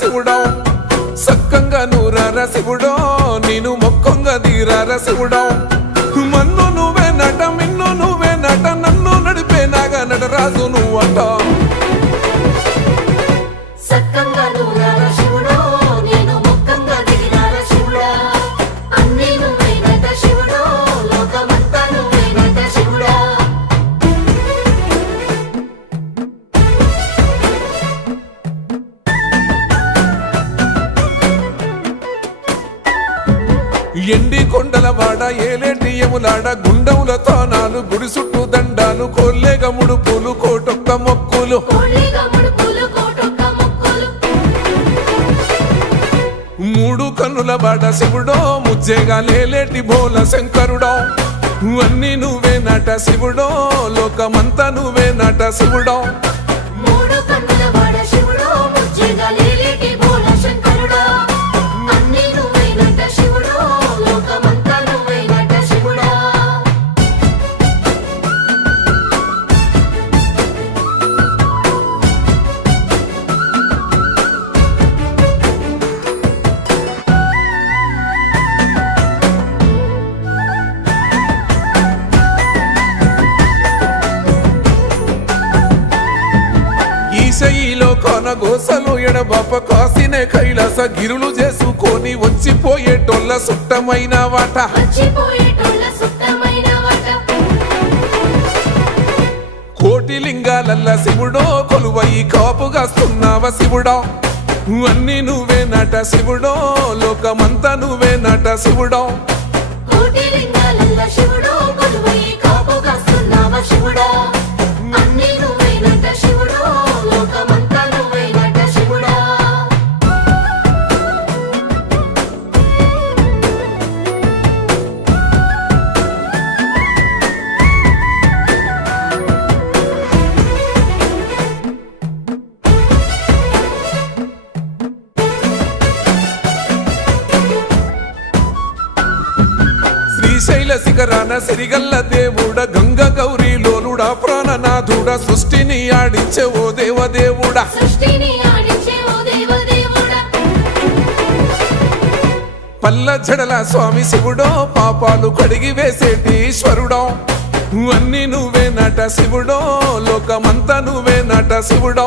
శివుడో సక్కంగా నూరార శివుడో నేను మొక్కంగా తీరార శివుడో మన్ను నువ్వే నట మిన్ను నువ్వే నట నన్ను నడిపే నాగా నటరాజు నువ్వంట ఎండి కొండలవాడ ఏలేటి యములాడ గుండములతో నాలు గుడి చుట్టూ దండాలు కొల్లేగ ముడుపులు కోటొక్క మొక్కులు మూడు కన్నుల బాడ శివుడో ముజ్జేగా లేలేటి బోల శంకరుడో అన్నీ నువ్వే నట శివుడో లోకమంతా నువ్వే నట శివుడో ఈశయిలో కొనగోసలు ఎడబాప కాసినే కైలాస గిరులు చేసుకొని వచ్చిపోయేటోళ్ళ సుట్టమైన వాట కోటి లింగాలల్ల శివుడో కొలువయి కాపుగాస్తున్నావ శివుడో అన్నీ నువ్వే నట శివుడో లోకమంతా నువ్వే నట శివుడో శ్రీశైల శిఖరాన సిరిగల్ల దేవుడ గంగ గౌరీ లోలుడా ప్రాణనాథుడా సృష్టిని ఆడించే ఓ దేవదేవుడా పల్ల జడల స్వామి శివుడో పాపాలు కడిగి వేసేటి ఈశ్వరుడో అన్నీ నువ్వే నట శివుడో లోకమంతా నువ్వే నట శివుడో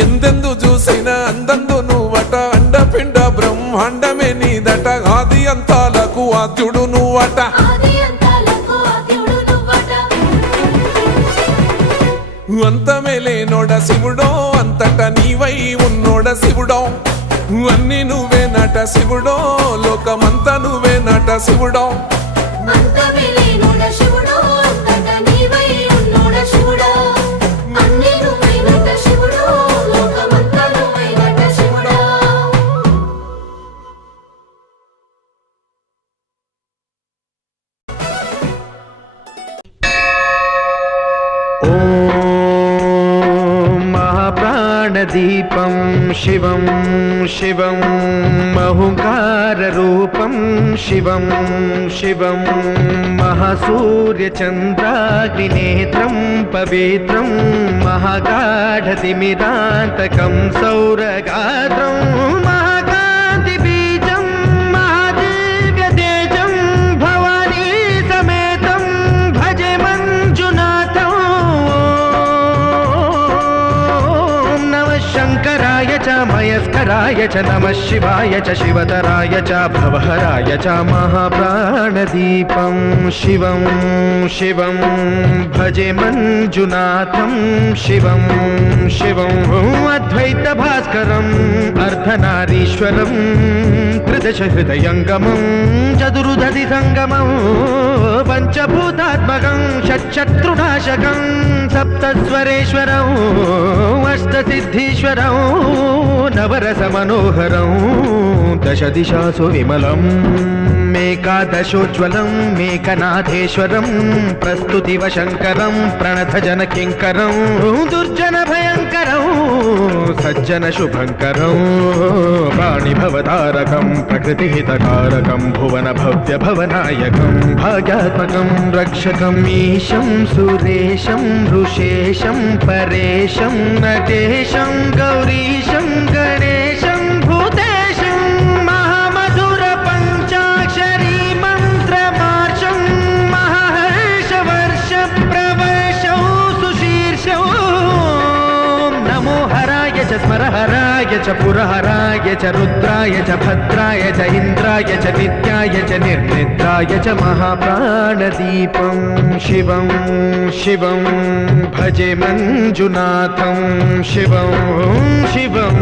ఎందెందు చూసైనా అందందు నువ్వట అండపిండ బ్రహ్మాండమే నీదట ఆది అంతాలకు ఆద్యుడు నువ్వట అంతమే లేనోడ శివుడో అంతట నీవై ఉన్నోడ శివుడో అన్నీ నువ్వే నట శివుడో లోకమంతా నువ్వే నట శివుడో దీపం శివం శివం మహుంకారరూపం శివం శివం మహాసూర్యచంద్రాగ్నినేత్రం పవిత్రం మహాగాఢతిమిరాంతకం సౌరగాత్రం మహాకాంతిబీజం మహాదివ్యతేజం భవానీ సమేతం భజే మంజునాథం శంకరాయ చ మయస్కరాయ శంకరాయ చ నమః శివాయ చ శివతరాయ చ భవహరాయ చ మహాప్రాణదీపం శివం శివం భజే మంజునాథం శివం శివం అద్వైత భాస్కరం అర్ధనారీశ్వరం త్రిదశ హృదయంగమం చతురుదధి సంగమం పంచభూతాత్మకం షట్శత్రునాశకం సప్తస్వరేశ్వరం అష్టసిద్ధీశ్వరం నవరస మనోహరం దశ దిశాసు విమలం మేకాదశోజ్వలం మేకనాథేశ్వరం ప్రస్తుతివ శంకరం ప్రణత జన కింకరం దుర్జన భయంకరం సజ్జన శుభంకరం ప్రాణి భవతారకం ప్రకృతి హితకారకం భువన భవ్య భవనాయకం భాగ్యాత్మకం రక్షకం ఈశం సురేశం ఋషేశం పరేశం నటేశం గౌరీశం గణేశం భూతేశం మహామధుర పంచాక్షరీ మంత్రమార్షం మహర్షవర్ష ప్రవర్షం సుశీర్షం నమో హరాయ చ స్మరహరాయ చ పురహరాయ చ రుద్రాయ చ భద్రాయ చ ఇంద్రాయ చ నిత్యాయ చ నిర్నిద్రాయ చ మహాప్రాణదీపం శివం శివం భజే మంజునాథం శివం శివం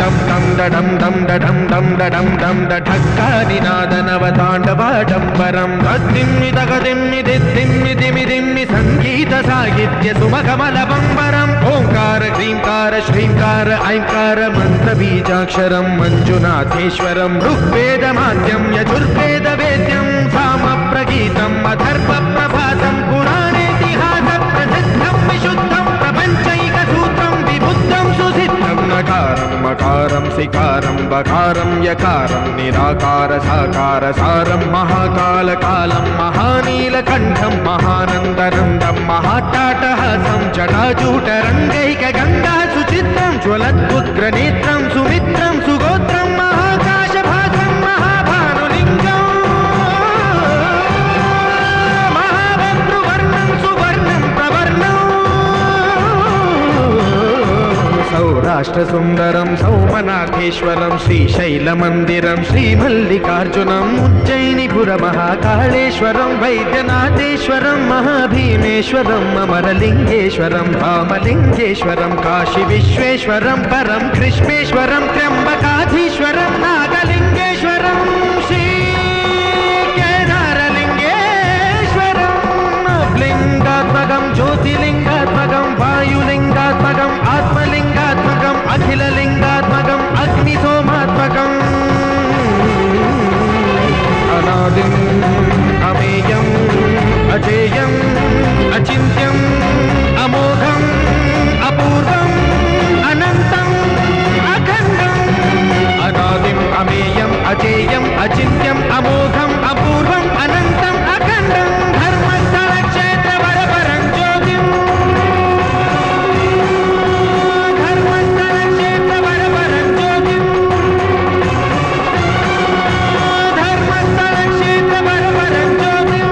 డం డం డడం డం డడం డం డడం డం ఢక్కానినాదనవతాండవాడంబరం తద్దిమ్మి తగదిమ్మి దిద్దిమ్మి దిమి దిమ్మి సంగీత సాహిత్య సుమకమల బంబరం ఓంకార హ్రీంకార శ్రీంకార ఐంకార మంత్ర బీజాక్షరం మంజునాథేశ్వరం ఋగ్వేదమాద్యం యజుర్వేద వేద్యం సామ ప్రగీతం అథర్వ ప్రభాతం పురాణేతిహాస ప్రసిద్ధం విశుద్ధం ప్రపంచైక సూత్రం విబుద్ధం సుసిద్ధం నకారం మకారం సికారం బకారం యకారం నిరాకార సాకార సారం మహాకాల కాలం మహానీలకంఠం మహానందనందం మహాటాటహాసం జటాజూటరంగైక గంగా సుచిత్రం జ్వలద్భుగ్రనేత్రం సుమిత్రం సుగోత్రం మహాకాశభాసం మహాభానులింగం మహాభద్రువర్ణం సువర్ణం ప్రవర్ణం సౌరాష్ట్ర సుందరం సౌమనాథేశ్వరం శ్రీశైలమందిరం శ్రీమల్లికార్జునం ఉజ్జయినిపుర మహాకాళేశ్వరం వైద్యనాథేశ్వరం మహాభీమేశ్వరం అమరలింగేశ్వరం రామలింగేశ్వరం కాశీ విశ్వేశ్వరం పరం కృష్ణేశ్వరం త్ర్యంబకాధీశ్వరం నాగలింగేశ్వరం శ్రీ కేదారలింగేశ్వరం లింగాత్మకం జ్యోతిలింగాత్మకం వాయులింగాత్మకం ఆత్మలింగాత్మకం అఖిలలింగాత్మకం అగ్నిసోమాత్మకం అనాదిం అమేయం అజేయం అచింత్యం అమోఘం అపూర్వం అనంతం అఖండం అనాదిం అమేయం అజేయం అచింత్యం అమోఘం అపూర్వం అనంతం అఖండం ధర్మస్థల క్షేత్ర వరపరం జ్యోతిం ధర్మస్థల క్షేత్ర వరపరం జ్యోతిం ధర్మస్థల క్షేత్ర వరపరం జ్యోతిం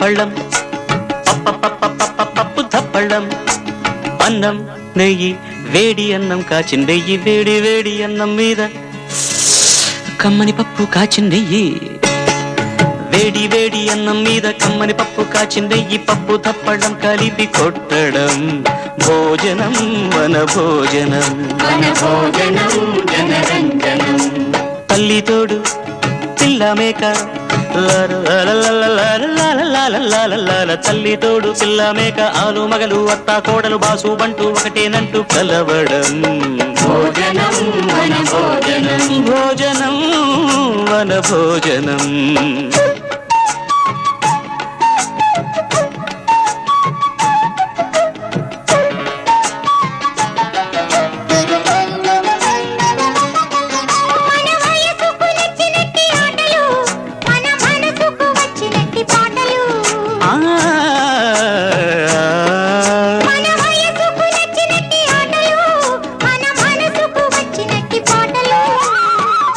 పళ్ళం పప్పు పళ్ళం అన్నం నెయ్యి వేడి అన్నం కాచిన నెయ్యి వేడి వేడి అన్నం మీద కమ్మని పప్పు కాచిన నెయ్యి వేడి వేడి అన్నం మీద కమ్మని పప్పు కాచిన నెయ్యి పప్పు తప్పడం కలిపి కొట్టడం భోజనం మన భోజనం జనరంజనం తల్లి తోడు పిల్ల మేక తల్లి తోడు పిల్ల మేక ఆలు మగలు అత్త కోడలు బాసు బంటూ ఒకటేనంటూ కలవడం భోజనం మన భోజనం భోజనం మన భోజనం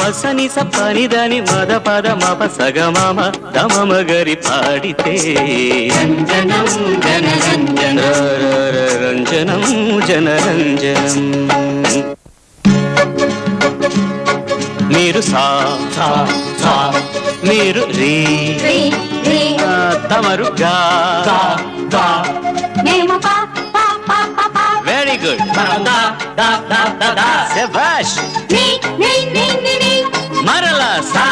పసని సప్పని దని మద పద మప సగమమ దమమ గరి పాడితే రంజనం జనరంజనం రంజనం జనరంజనం. మీరు సా సా సా మీరు రీ తమరు గా గా వెరీ గుడ్ శభాష్ మరలా సా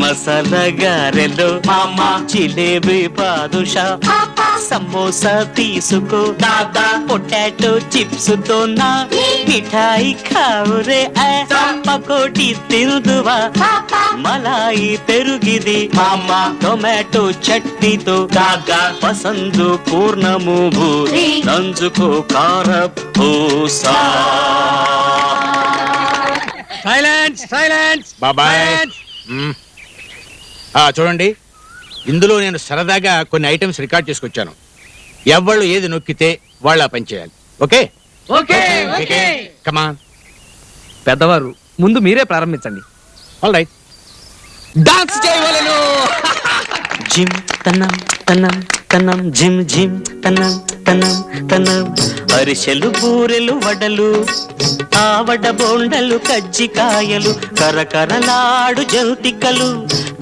మసాలా గారెలు మామా జిలేబీ బాదుషా సమోసా తీసుకో దాదా పొటాటో చిప్స్ తో నా మిఠాయి ఖావురే పకోటి తిందువా మలాయి పెరుగిది మామా టొమాటో చట్నీతో దాదా పసందు పూర్ణము భూరి నంజుకో కారపూసా. సైలెన్స్ సైలెన్స్ బాబాయ్ చూడండి, ఇందులో నేను సరదాగా కొన్ని ఐటమ్స్ రికార్డ్ చేసుకొచ్చాను. ఎవళ్ళు ఏది నొక్కితే వాళ్ళు ఆ పని చేయాలి. Okay okay okay. కమాన్. పెద్దవారు ముందు మీరే ప్రారంభించండి. All right. డాన్స్ చేయవలెను. జిమ్ తనం తనం తనం జిమ్ జిమ్ తనం తనం తనం. అరిసెలు బూరెలు వడలు ఆవడ బోండలు కజ్జికాయలు కరకరలాడు జంతికలు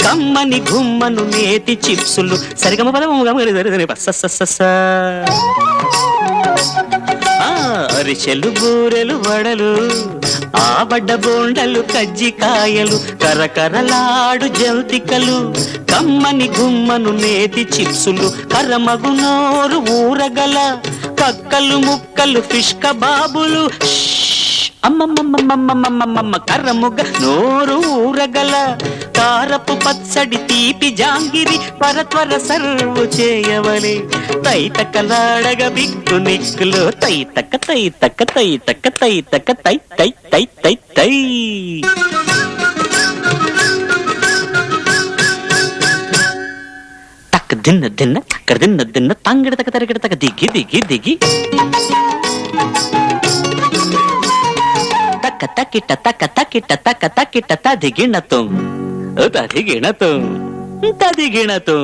కమ్మని గుమ్మను నేతి చిప్సులు సరిగమ పదము అరిసెలు బూరెలు వడలు ఆవడ బోండలు కజ్జికాయలు కరకరలాడు జంతికలు కమ్మని గుమ్మను నేతి చిప్సులు కరమగు నోరు ఊరగల కక్కలు ముక్కలు ఫిష్ కబాబులు అమ్మమ్మమ్మమ్మమ్మమ్మమ్మ కర్రముగ నోరు ఊరగల కారపు పచ్చడి తీపి జాంగిరి పరత్వర సర్వు చేయవలే తైతకలాడగ బిక్కు నిక్కులు తైతక తైతక తైతక తైతక తై తై తై తై తై. తక్క దిన్న దిన్న తక్క దిన్న దిన్న తంగిడ తక తరిగిడ తక దిగి దిగి దిగి తక్క తక్కిట తక్క తక్కిట తక్క తక్కిట తదిగిణతం తదిగిణతం తదిగిణతం.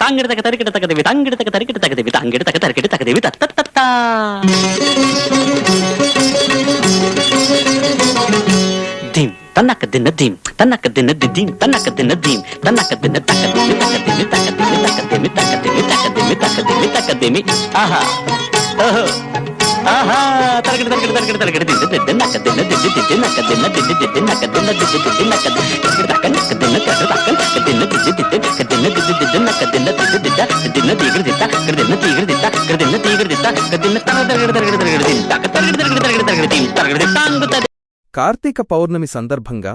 తాంగిడ తక తరికిట తకదేవి తాంగిడ తక తరికిట తకదేవి తాంగిడ తక తరికిట తకదేవి తత్త. దిం తన్నక దిన్న దిం తన్నక దిన్న దిం తన్నక దిన్న దిం తన్నక దిన్న తకదేమి తకదేమి తకదేమి తకదేమి తకదేమి తకదేమి తకదేమి తకదేమి. ఆహా ఓహో ఆహా తరగడ తరగడ తరగడ తరగడ దిద్ద దిద్ద నక్క దిన్న దిద్ద దిద్ద నక్క దిన్న దిద్ద దిద్ద నక్క దిన్న దిద్ద దిద్ద నక్క దిద్ద దక్క నక్క దిన్న కర్ర దక్క నక్క దిన్న దిద్ద దిద్ద నక్క దిన్న దిద్ద దిద్ద నక్క దిన్న దిద్ద దిద్ద దిన్న తీగడ దిద్ద కర్ దిన్న తీగడ దిద్ద కర్ దిన్న తీగడ దిద్ద కర్ దిన్న తరగడ తరగడ తరగడ దిద్ద తక్క తరగడ తరగడ తరగడ తరగడ దిం తరగడ తాంగుత. కార్తీక పౌర్ణమి సందర్భంగా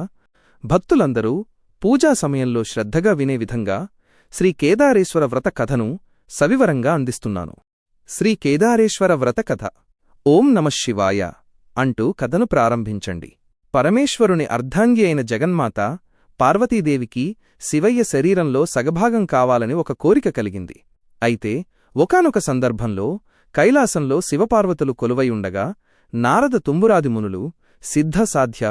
భక్తులందరూ పూజా సమయంలో శ్రద్ధగా వినే విధంగా శ్రీ కేదారేశ్వర వ్రత కథను సవివరంగా అందిస్తున్నాను. శ్రీ కేదారేశ్వర వ్రత కథ. ఓం నమః శివాయ అంటూ కథను ప్రారంభించండి. పరమేశ్వరుని అర్ధాంగి అయిన జగన్మాత పార్వతీదేవికి శివయ్య శరీరంలో సగభాగం కావాలని ఒక కోరిక కలిగింది. అయితే ఒకానొక సందర్భంలో కైలాసంలో శివపార్వతులు కొలువైయుండగా నారద తుంబురాది మునులు సిద్ధసాధ్య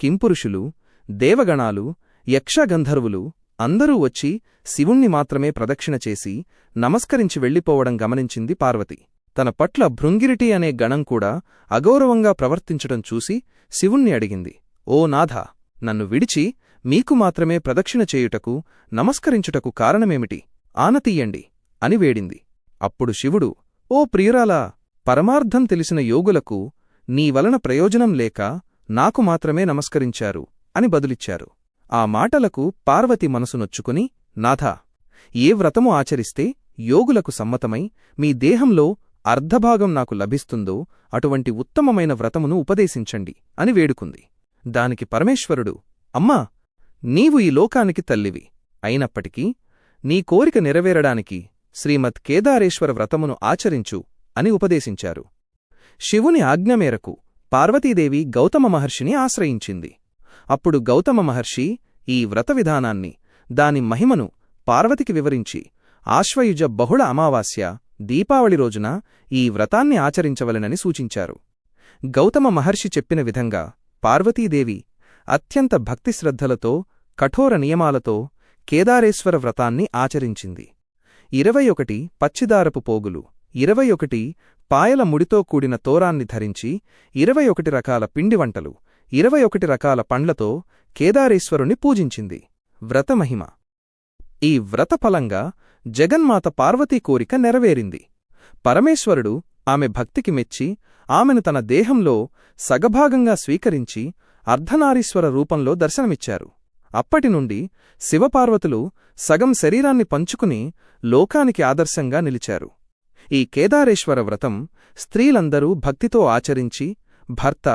కింపురుషులు దేవగణాలు యక్షగంధర్వులు అందరూ వచ్చి శివుణ్ణి మాత్రమే ప్రదక్షిణ చేసి నమస్కరించి వెళ్ళిపోవడం గమనించింది పార్వతి. తన పట్ల భృంగిరిటి అనే గణం కూడా అగౌరవంగా ప్రవర్తించటం చూసి శివుణ్ణి అడిగింది. ఓ నాథ, నన్ను విడిచి మీకు మాత్రమే ప్రదక్షిణ చేయుటకు నమస్కరించుటకు కారణమేమిటి? ఆనతీయండి అని వేడింది. అప్పుడు శివుడు, ఓ ప్రియురాలా, పరమార్థం తెలిసిన యోగులకు నీ వలన ప్రయోజనం లేక నాకు మాత్రమే నమస్కరించారు అని బదులిచ్చారు. ఆ మాటలకు పార్వతి మనసు నొచ్చుకుని, నాథా, ఏ వ్రతము ఆచరిస్తే యోగులకు సమ్మతమై మీ దేహంలో అర్ధభాగం నాకు లభిస్తుందో అటువంటి ఉత్తమమైన వ్రతమును ఉపదేశించండి అని వేడుకుంది. దానికి పరమేశ్వరుడు, అమ్మా, నీవు ఈ లోకానికి తల్లివి అయినప్పటికీ నీ కోరిక నెరవేరడానికి శ్రీమద్ కేదారేశ్వర వ్రతమును ఆచరించు అని ఉపదేశించారు. శివుని ఆజ్ఞమేరకు పార్వతీదేవి గౌతమ మహర్షిని ఆశ్రయించింది. అప్పుడు గౌతమ మహర్షి ఈ వ్రత విధానాన్ని, దాని మహిమను పార్వతికి వివరించి ఆశ్వయుజ బహుళ అమావాస్య దీపావళి రోజున ఈ వ్రతాన్ని ఆచరించవలెనని సూచించారు. గౌతమ మహర్షి చెప్పిన విధంగా పార్వతీదేవి అత్యంత భక్తిశ్రద్ధలతో కఠోర నియమాలతో కేదారేశ్వర వ్రతాన్ని ఆచరించింది. 21 పచ్చిదారపు పోగులు, 21 పాయల ముడితో కూడిన తోరాన్ని ధరించి 21 రకాల పిండివంటలు, 21 రకాల పండ్లతో కేదారేశ్వరుని పూజించింది. వ్రతమహిమ. ఈ వ్రతఫలంగా జగన్మాత పార్వతీ కోరిక నెరవేరింది. పరమేశ్వరుడు ఆమె భక్తికి మెచ్చి ఆమెను తన దేహంలో సగభాగంగా స్వీకరించి అర్ధనారీశ్వర రూపంలో దర్శనమిచ్చారు. అప్పటినుండి శివపార్వతులు సగం శరీరాన్ని పంచుకుని లోకానికి ఆదర్శంగా నిలిచారు. ఈ కేదారేశ్వర వ్రతం స్త్రీలందరూ భక్తితో ఆచరించి భర్త,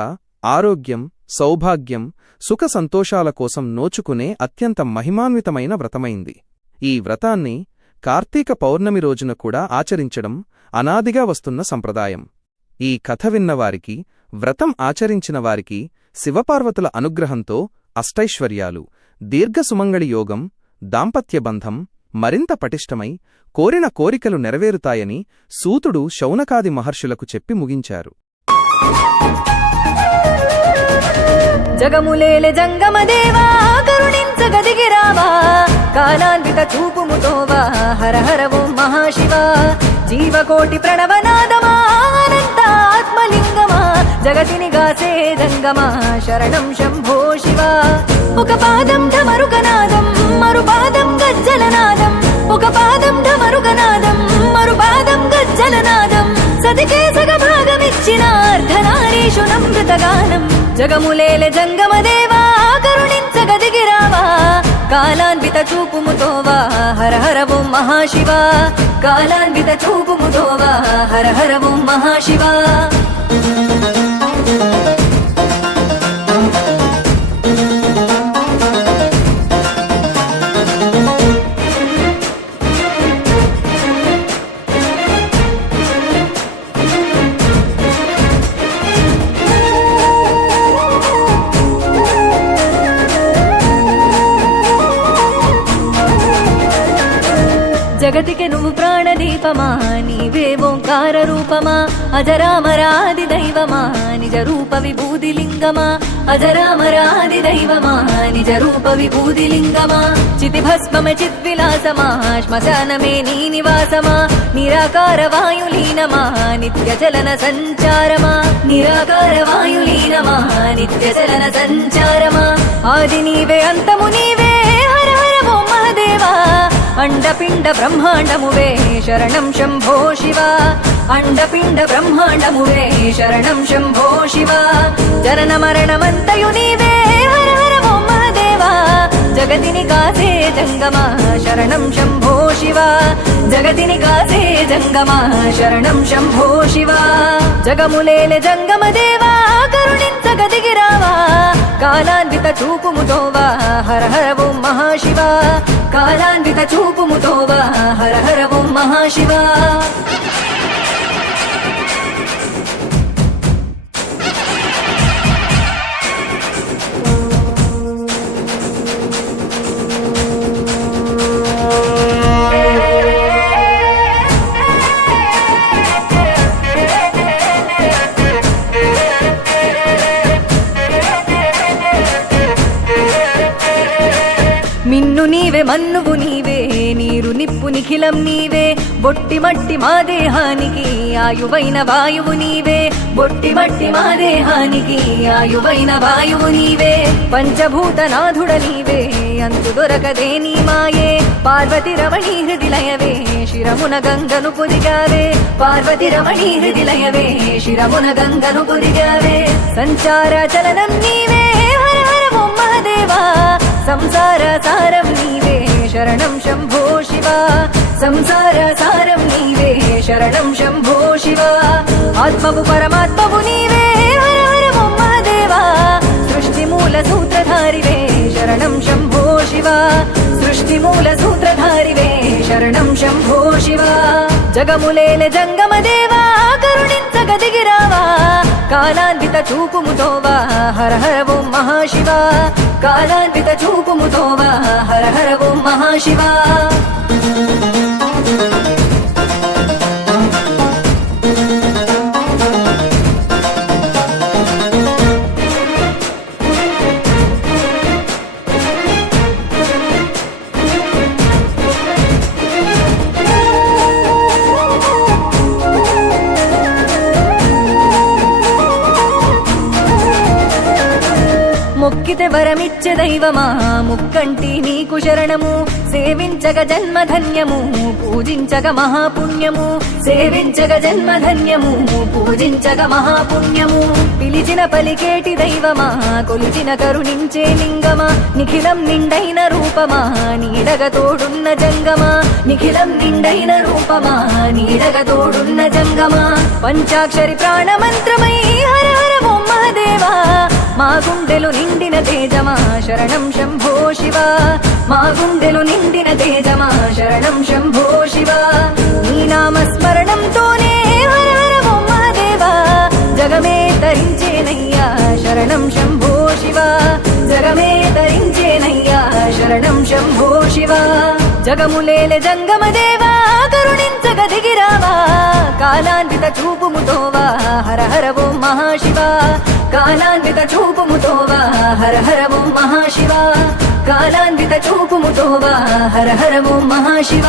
ఆరోగ్యం, సౌభాగ్యం, సుఖ సంతోషాల కోసం నోచుకునే అత్యంత మహిమాన్వితమైన వ్రతమైంది. ఈ వ్రతాన్ని కార్తీక పౌర్ణమి రోజున కూడా ఆచరించడం అనాదిగా వస్తున్న సంప్రదాయం. ఈ కథ విన్నవారికి, వ్రతం ఆచరించిన వారికి శివపార్వతుల అనుగ్రహంతో అష్టైశ్వర్యాలు, దీర్ఘసుమంగళి యోగం, దాంపత్యబంధం మరింత పటిష్టమై కోరిన కోరికలు నెరవేరుతాయని సూతుడు శౌనకాది మహర్షులకు చెప్పి ముగించారు. జగములేలె జంగమదేవా కరుణించగదిగిరావా కాలాన్విత చూపుముతోవా హర హర ఓం మహాశివా జీవకోటి ప్రణవనాదమా అనంత ఆత్మలింగమా జగతిని గాసే జంగమా శరణం శంభో శివా ఒక పాదం ఢమరుగనాదం మరు పాదం గజ్జలనాదం ఒక పాదం ఢమరుగనాదం మరు పాదం గజ్జలనాదం సతికే సగభాగమిచ్చిన అర్ధనారీషు నమృతగానం జగములేలె జంగమదేవా కరుణించగదిగిరావా కాలాన్విత చూపుముతోవా హర హర ఓం మహాశివా కాలాన్విత చూపుముతోవా హర హర ఓం మహాశివా జగతికి నువ్వు ప్రాణదీపమా నీవే ఓంకార రూపమా అజరామరాది దైవమా నిజ రూప విభూతిలింగమా అజరామరాది దైవమా నిజ రూప విభూతిలింగమా చితిభస్మమే చిద్విలాసమా శ్మశానమే నీ నివాసమా నిరాకార వాయులీనమా నిత్య చలన సంచారమా నిరాకార వాయులీనమా నిత్య చలన సంచారమా ఆది నీవే అంతము నీవే హర హర ఓం మహదేవా అండపిండ బ్రహ్మాండమువే శరణం శంభో శివా అండపిండ బ్రహ్మాండమువే శరణం శంభో శివా జనన మరణమంతయు నీవే హర హర ఓం మహదేవా జగతిని కాసే జంగమా శరణం శంభో శివా జగతిని కాసే జంగమా శరణం శంభో శివా జగములేలె జంగమదేవా కరుణించగదిగిరావా కాలాన్విత చూపుముతోవా హర హర ఓం మహాశివా కాలాన్విత చూపుముతోవా హర హర ఓం మహాశివా మిన్ను నీవే మన్నువు నీవే నీరు నిప్పు నిఖిలం నీవే బొట్టి మట్టి మా దేహానికి ఆయువైన వాయువు నీవే బొట్టి మట్టి మా దేహానికి ఆయువైన వాయువు నీవే పంచభూతనాథుడ నీవే అంతు దొరకదే నీ మాయే పార్వతి రమణీ హృదిలయవే శిరమున గంగను పొదిగావే పార్వతి రమణీ హృదిలయవే శిరమున గంగను పొదిగావే సంచార చలనం నీవే హర హర ఓం మహదేవా సంసార సారం నీవే శరణం శంభో శివా సంసార సారం నీవే శరణం శంభో శివా ఆత్మవు పరమాత్మవు నీవే హర హర ఓం మహదేవా సృష్టి మూల సూత్రధారివే శరణం శంభో శివా సృష్టిమూల సూత్రధారివే శరణం శంభో శివ జగములేల జంగమ దేవా కరుణించగ దిగిరావా కాలాన్విత చూపుముతోవా హర హర ఓం మహాశివ కాలాన్విత చూపుముతోవా హర హర ఓం మహాశివ మొక్కితే వరమిచ్చే దైవమా ముక్కంటి నీకు శరణము సేవించగ జన్మధన్యము పూజించగ మహాపుణ్యము సేవించగ జన్మధన్యము పూజించగ మహాపుణ్యము పిలిచిన పలికేటి దైవమా కొలిచిన కరుణించే లింగమా నిఖిలం నిండైన రూపమా నీడగ తోడున్న జంగమా నిఖిలం నిండైన రూపమా నీడగ తోడున్న జంగమా పంచాక్షరి ప్రాణమంత్రమై హర హర ఓం మహదేవా మా గుండెలు నిండిన తేజమా శరణం శంభో శివ మా గుండెలు నిండిన తేజమా శరణం శంభో శివ నీ నామస్మరణంతోనే హర హర ఓం మహాదేవా జగమే తరించేనయ్యా శరణం శంభో శివ జగమే తరించేనయ్యా శరణం శంభో శివ జగములేల జంగమ దేవా కరుణించగ దిగిరావా కాలాన్విత చూపుముతోవా హర హర ఓం మహాశివ కాలాన్విత చూపుముతోవా హర హర ఓం మహాశివ కాలాన్విత చూపుముతోవా హర హర ఓం మహాశివ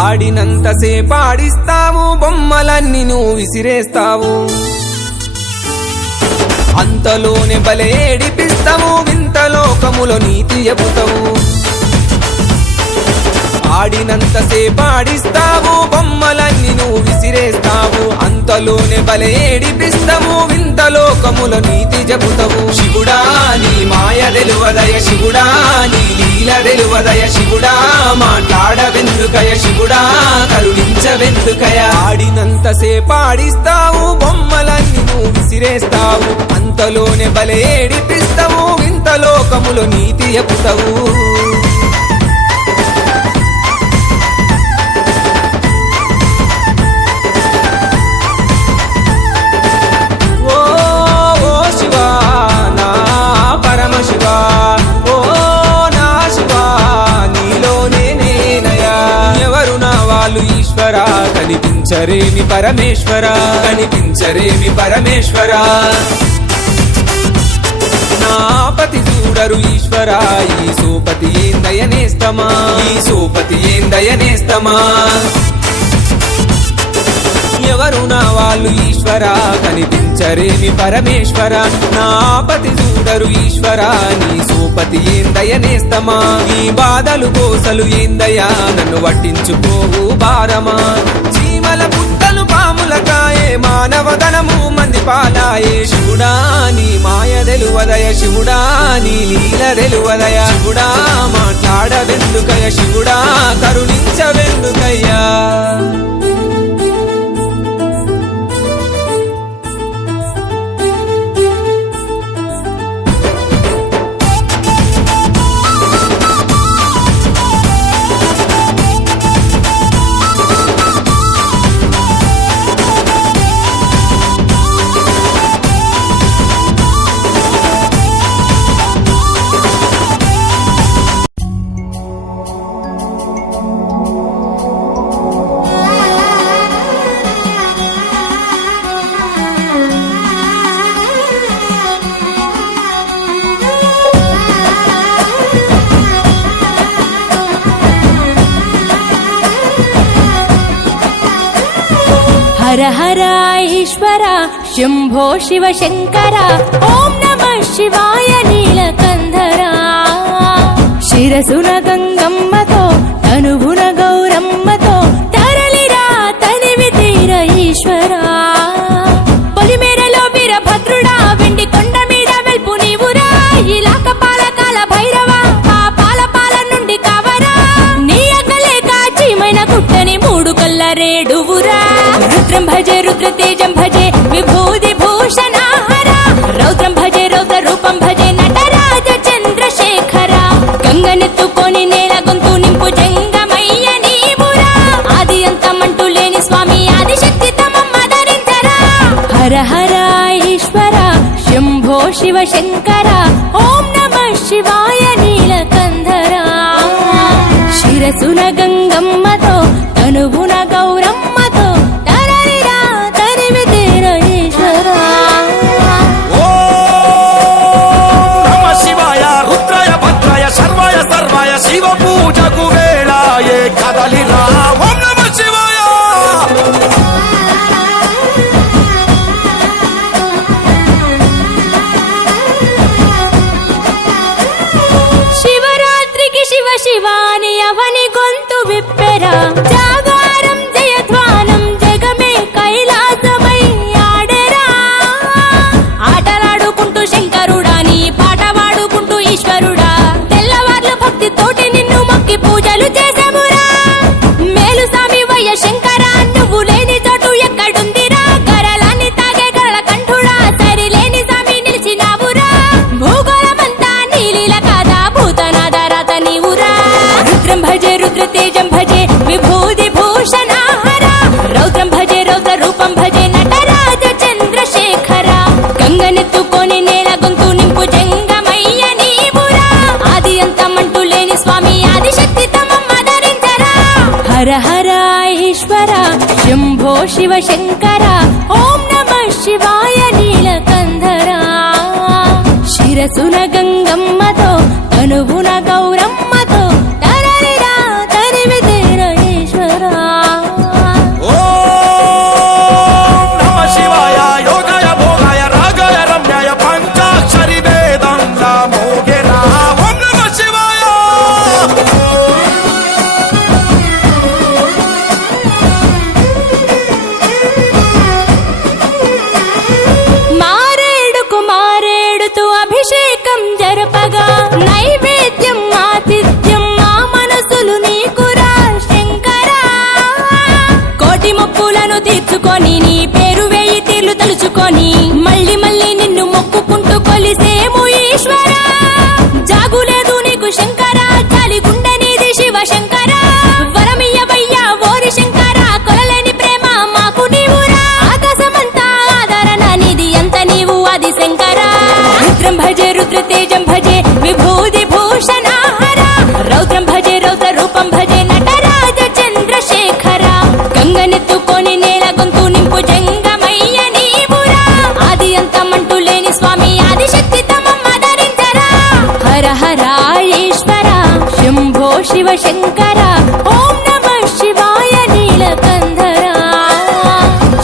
ఆడినంతసేపు ఆడిస్తావు బొమ్మలన్నీ నువ్వు విసిరేస్తావు అంతలోనే బలే ఏడిపిస్తావు వింత లోకములో నీతి చెబుతావు ఆడినంతసేపు ఆడిస్తావు బొమ్మలన్నీ నువ్వు విసిరేస్తావు అంతలోనే బలే ఏడిపిస్తావు వింత లోకముల నీతి చెబుతావు శివుడా నీ మాయ తెలువదయ శివుడా నీ లీల తెలువదయ శివుడా మాట్లాడవెందుకయ శివుడా కరుణించవెందుకయ ఆడినంతసేపు ఆడిస్తావు బొమ్మలన్నీ నువ్వు విసిరేస్తావు అంతలోనే బలే ఏడిపిస్తావు వింత లోకముల నీతి చెబుతావు కనిపించరేమి పరమేశ్వరా కనిపించరేమి పరమేశ్వరా నా పతి చూడరు ఈశ్వరా ఈ సోపతి ఏందయనేస్తమా ఈ సోపతి ఏందయనేస్తమా ఎవరు నా వాళ్ళు ఈశ్వరా కనిపించరేమి పరమేశ్వరా నా పతి చూడరు ఈశ్వరా నీ సోపతి ఏందయనేస్తమా ఈ బాధలు కోసలు ఏందయ్యా నన్ను పట్టించుకోవు భారమా జీవల పుట్టలు పాముల కాయే మానవదనము మంది పాలాయే శివుడా నీ మాయ తెలువదయ శివుడా నీ లీల తెలువదయ శివుడా మాట్లాడవెందుకయ శివుడా కరుణించవెందుకయ్యా హర హర ఈశ్వర శంభో శివ శంకర ఓం నమః శివాయ నీలకంధర శిరసున గంగమ్మతో తనువున గౌరమ్మతో తరలిరా తనివి తీర ఈశ్వరా పొలిమేరలో వీరభద్రుడా వెండి కొండ మీద వెల్పు నీవురా ఇలాక పాలకాల భైరవ ఆ పాల నుండి కావరా నీ అగలే కాచిమైన గుట్టని మూడు కల్ల రేడువురా రుద్రం భజే రుద్ర తేజం భజే విభూది భూషణ హర రౌద్రం భజే రౌద్ర రూపం భజే నటరాజ చంద్రశేఖర గంగనెత్తుకొని నేల గొంతు నింపు జంగమయ్య నీవురా ఆది అంతమంటూ లేని స్వామి ఆదిశక్తి తమమ్మ ధరించరా హర హర ఈశ్వర శంభో శివ శంకర ఓం నమః శివాయ నీలకంధర శిరసున గంగమ్మతో తనువున గౌరమ్మతో తరలిరా తనివి తీర ఈశ్వరా నమ శివాయ రుద్రాయ భద్రాయ సర్వాయ సర్వాయ శివ పూజకు వేళాయే కదలిరా ఓం నమ శివాయ శివరాత్రికి శివ శివాని అవని గొంతు విప్పెరా జాగారం జయధ్వానం జగమే కైలాసమై ఆడెరా ఆటలాడుకుంటూ శంకరుడా నీ పాట వాడుకుంటూ ఈశ్వరుడా తెల్లవార్లు భక్తితోటి నిన్ను మొక్కి పూజలు చేసామురా మేలు సామి వయ్య శంకర నువ్వు లేని చోటు ఎక్కడుందిరా గరలాన్ని తాగే గరళ కంఠుడా సరిలేని సామి నిలిచినావురా భూగోళమంతా నీలీల కాదా భూతనాద రాత నీవురా రుద్రం భజే రుద్ర తేజం భజే విభూది భూషణ హర రౌద్రం భజే రౌద్ర రూపం భజే నటరాజ చంద్రశేఖర గంగనెత్తుకొని నేల గొంతు నింపు జంగమయ్య నీవురా ఆది అంతమంటూ లేని స్వామి ఆదిశక్తి తమమ్మ ధరించరా హర హర ఈశ్వర శంభో శివ శంకర ఓం నమః శివాయ నీలకంధర శిరసున గంగమ్మతో తనువున గౌరమ్మతో తరలిరా తనివి తీర ఈశ్వరా ఓం నమ శివాయ యోగాయ భోగాయ రాగాయ రమ్యాయ పంచాక్షరి వేదంగా మోగెరా ఓం నమ శివాయ మారేడుకు మారేడుతూ అభిషేకం జరపగా నైవేద్యం ఆతిథ్యం మా మనసులు నీకురా శంకరా కోటి మొక్కులను తీర్చుకొని నీ పేరు వేయి తీర్లు తలుచుకొని మళ్ళీ మళ్ళీ నిన్ను మొక్కుకుంటూ కొలిసేము ఈశ్వరా జాగులేదు నీకు శంకరా జాలి గుండె నీది శివ శంకరా వరమియ్యవయ్యా ఓరి శంకరా కొలలేని ప్రేమ మాకు నీవురా ఆకాశమంతా ఆదరణ నిధి అంత నీవు ఆది శంకరా రుద్రం భజే రుద్ర తేజం భజే విభూది భూషణ హర రౌద్రం భజే రౌద్ర రూపం భజే నటరాజ చంద్రశేఖర గంగనెత్తుకొని నేల గొంతు నింపు జంగమయ్య నీవురా ఆది అంతమంటూ లేని స్వామి ఆదిశక్తి తమమ్మ ధరించరా హర హర ఈశ్వర శంభో శివ శంకర ఓం నమః శివాయ నీలకంధర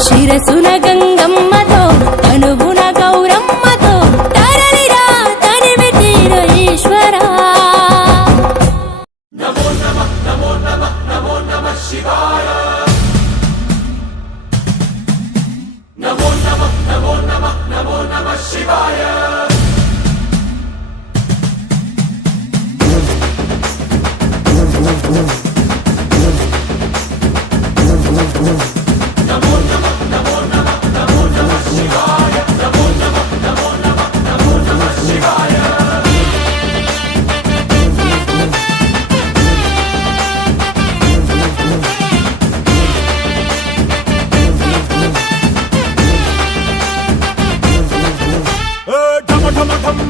శిరసున గంగమ్మతో తనువున గౌరమ్మతో తరలిరా తనివి తీర ఈశ్వరా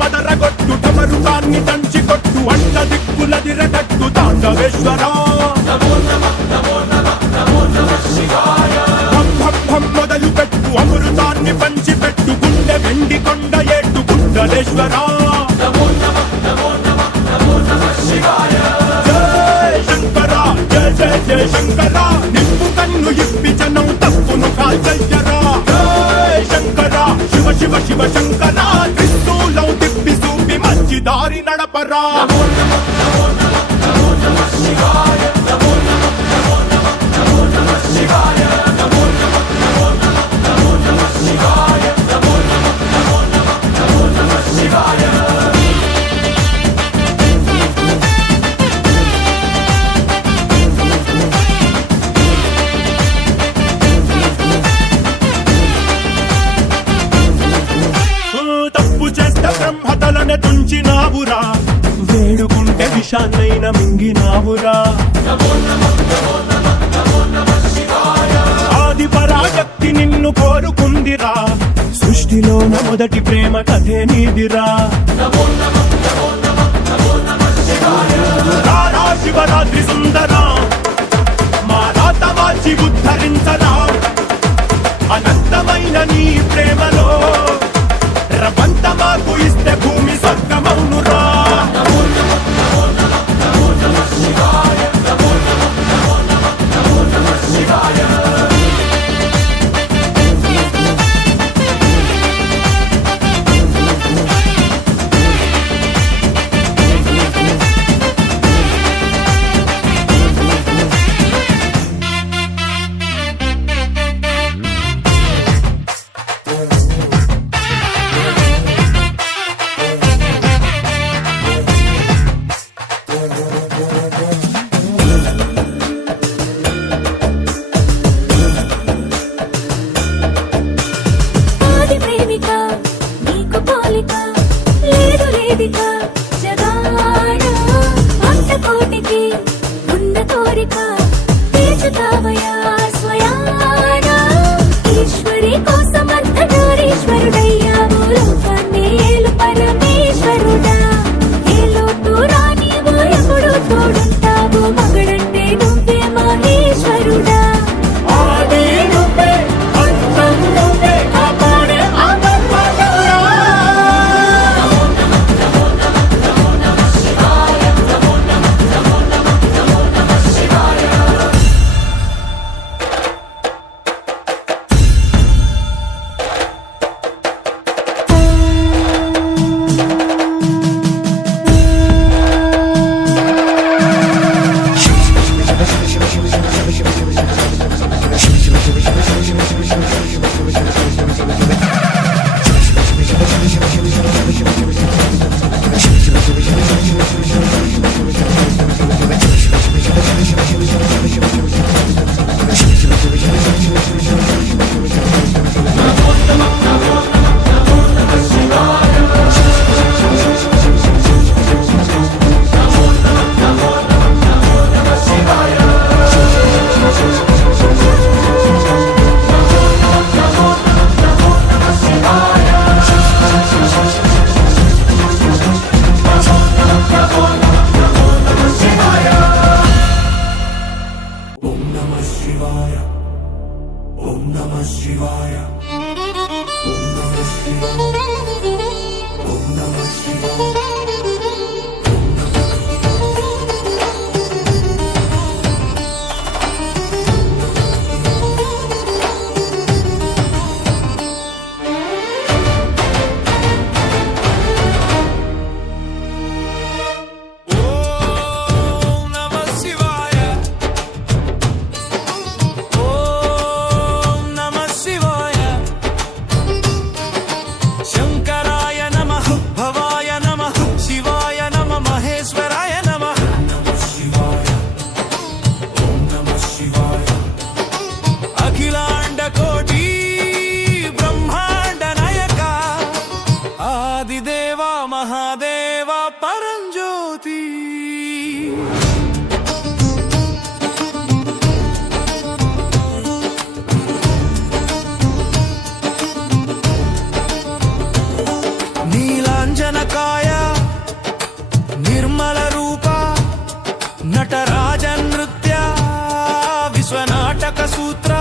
మదరగొట్టు టమరుకాన్ని దంచి కొట్టు అంట దిక్కులదిరగట్టు తాండవేశ్వరా మొదలు పెట్టు అమృతాన్ని పంచి పెట్టు గుండె వెండి కొండ ఏటు గుండలేశ్వరా జయ శంకర జయ జయ శంకర నిప్పు కన్ను ఇప్పి జనం తప్పును కాదు చెయ్యరా జై శంకర శివ శివ శివ శంకర త్రిశూలం తిప్పి చూపి మంచి దారి నడపరా తప్పు చేస్తే బ్రహ్మతలనే తుంచినావురా వేడుకుంటే విషాన్నైన మింగినావురా ఆది పరాశక్తి నిన్ను కోరుకుందిరా సృష్టిలోన మొదటి ప్రేమ కథే నీదిరా రారా శివరాత్రి సుందరా మా రాత మార్చి ఉద్ధరించరా అనంతమైన నీ ప్రేమలో రవంత మాకు ఇస్తే భూమి స్వర్గమౌనురా ఆది ప్రేమిక నీకు పోలిక లేదు లేదిక జగాడ అంత కోటికి ఉన్న కోరిక తీర్చుతావయా స్వయాన ఈశ్వరి కోసం అర్ధనారీశ్వరుడయ్యావు లోకాన్ని ఏలు పరమేశ్వరుడా ఏ లోటు రానివు ఎప్పుడు తోడుంటావు మగడంటే నువ్వే మహేశ్వరుడా ఆది నువ్వే అంతం నువ్వే కాపాడే ఆత్మపరరా నటరాజ నృత్య విశ్వనాటక సూత్ర